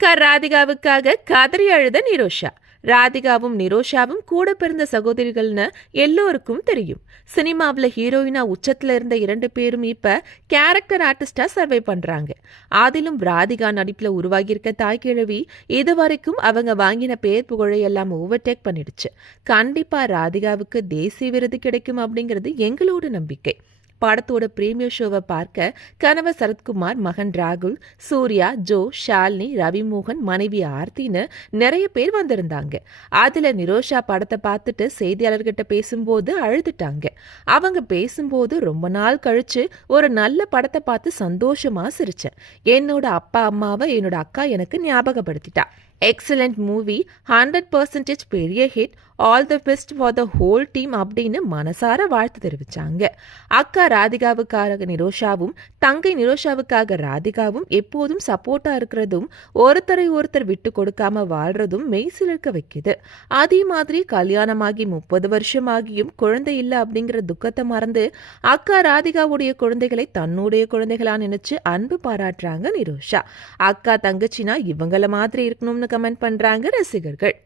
அக்கா ராதிகாவுக்காக கதறி அழுத நிரோஷா. ராதிகாவும் நிரோஷாவும் கூட பிறந்த சகோதரிகள்னு எல்லோருக்கும் தெரியும். சினிமாவில் ஹீரோயினா உச்சத்துல இருந்த 2 பேரும் இப்ப கேரக்டர் ஆர்டிஸ்டா சர்வே பண்றாங்க. அதிலும் ராதிகா நடிப்புல உருவாகியிருக்க தாய் கிழவி இதுவரைக்கும் அவங்க வாங்கின பேர் புகழையெல்லாம் ஓவர்டேக் பண்ணிடுச்சு. கண்டிப்பா ராதிகாவுக்கு தேசிய விருது கிடைக்கும் அப்படிங்கிறது எங்களோட நம்பிக்கை. படத்தோட பிரீமியர் ஷோவை பார்க்க கணவர் சரத்குமார், மகன் ராகுல், சூர்யா, ஜோ, ஷாலினி, ரவிமோகன், மனைவி ஆர்த்தின்னு நிறைய பேர் வந்திருந்தாங்க. அதுல நிரோஷா படத்தை பார்த்துட்டு செய்தியாளர்கிட்ட பேசும்போது அழுதுட்டாங்க. அவங்க பேசும்போது ரொம்ப நாள் கழிச்சு ஒரு நல்ல படத்தை பார்த்து சந்தோஷமா சிரிச்சேன். என்னோட அப்பா அம்மாவை என்னோட அக்கா எனக்கு ஞாபகப்படுத்திட்டா. எக்ஸலண்ட் மூவி, 100% பெரிய hit, all the best for the whole team அப்படின்னு மனசார வாழ்த்து தெரிவிச்சாங்க. அக்கா ராதிகாவுக்காக நிரோஷாவும் தங்கை நிரோஷாவுக்காக ராதிகாவும் எப்போதும் சப்போர்ட்டா இருக்கிறதும் ஒருத்தரை ஒருத்தர் விட்டு கொடுக்காம வாழ்றதும் மெய்சிலிருக்க வைக்குது. அதே மாதிரி கல்யாணமாகி 30 வருஷமாகியும் குழந்தை இல்லை அப்படிங்கிற துக்கத்தை மறந்து அக்கா ராதிகாவுடைய குழந்தைகளை தன்னுடைய குழந்தைகளா நினைச்சு அன்பு பாராட்டுறாங்க நிரோஷா. அக்கா தங்கச்சினா இவங்கள மாதிரி இருக்கணும்னு கமெண்ட் பண்றாங்க ரசிகர்கள்.